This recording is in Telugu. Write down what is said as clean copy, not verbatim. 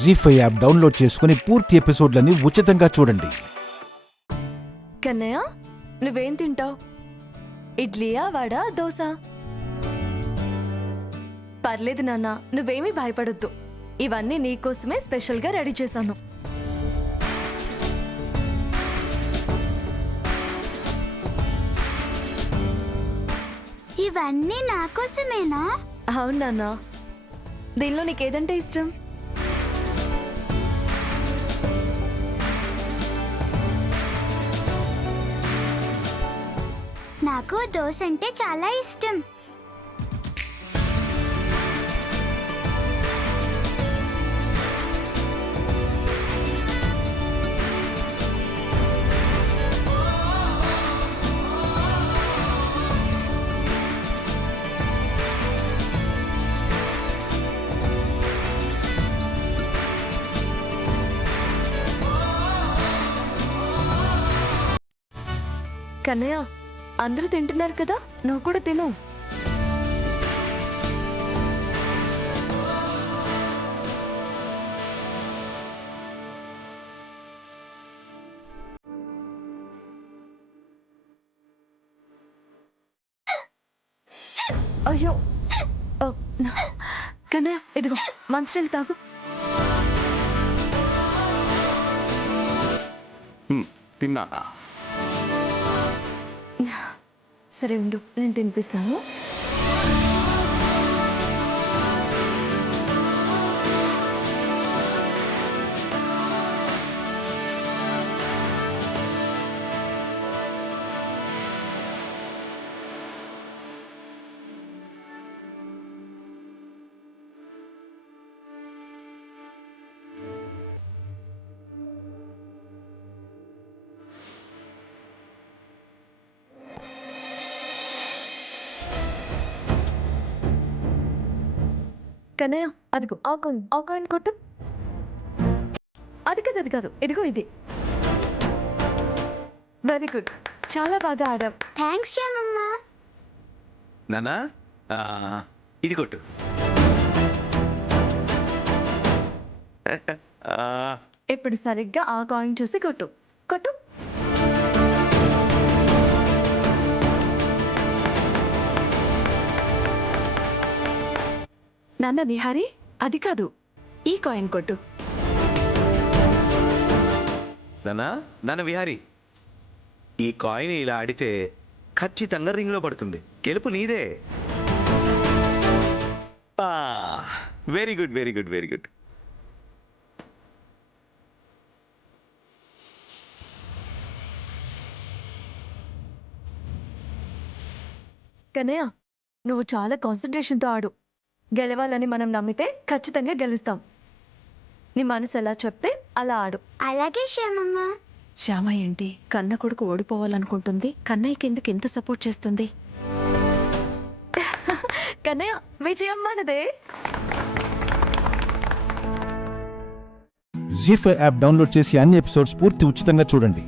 జీ5 యాప్ డౌన్లోడ్ చేసుకుని పూర్తి ఎపిసోడ్లని ఉచితంగా చూడండి. కన్నయ్య, నువ్వేం తింటావు? ఇడ్లీయా, వడా, దోశ? పర్లేదు నాన్న, నువ్వేమీ భయపడొద్దు. ఇవన్నీ నీకోసమే స్పెషల్గా రెడీ చేశాను. ఇవన్నీ నా కోసమేనా? అవును నాన్న. దీనిలో నీకేదంటే ఇష్టం? నాకు దోశ అంటే చాలా ఇష్టం. కన్నయ్య, అందరూ తింటున్నారు కదా, నువ్వు కూడా తిను. అయ్యో, కన్నయ్య ఇదిగో మంచినీళ్ళు తాగు. తిన్నానా? సరే ఉండు, నేను తినిపిస్తాను. కన్నయ్య, అదిగో ఆ కాయిన్ కొట్టు. అది కాదు, ఇదిగో ఇది. వెరీ గుడ్, చాలా బాగా ఆడాం. థ్యాంక్స్ శ్యామమ్మ. నానా, ఇది కొట్టు. ఇప్పుడు సరిగ్గా ఆ కాయిన్ చూసి కొట్టు. కొట్టు. నాన్న విహారీ, అది కాదు, ఈ కాయిన్ కొట్టు. నాన్న విహారీ, ఈ కాయిన్ ఇలా ఆడితే ఖచ్చితంగా రింగ్లో పడుతుంది. గెలుపు నీదే. Very good, very good, very good. Kannayya, నువ్వు చాలా కాన్సన్ట్రేషన్తో ఆడు. గెలవాలని మనం నమ్మితే ఖచ్చితంగా గెలుస్తాం. నీ మనసు ఎలా చెప్తే అలా ఆడు. అలాగే శ్యామమ్మ. శ్యామ ఏంటి కన్న కొడుకు ఓడిపోవాలనుకుంటుంది? కన్నయ్యకి ఎందుకు ఇంత సపోర్ట్ చేస్తుంది? కన్నయ్య, విజయం మనదే. జీ5 యాప్ డౌన్లోడ్ చేసి అన్ని ఎపిసోడ్స్ పూర్తి ఉచితంగా చూడండి.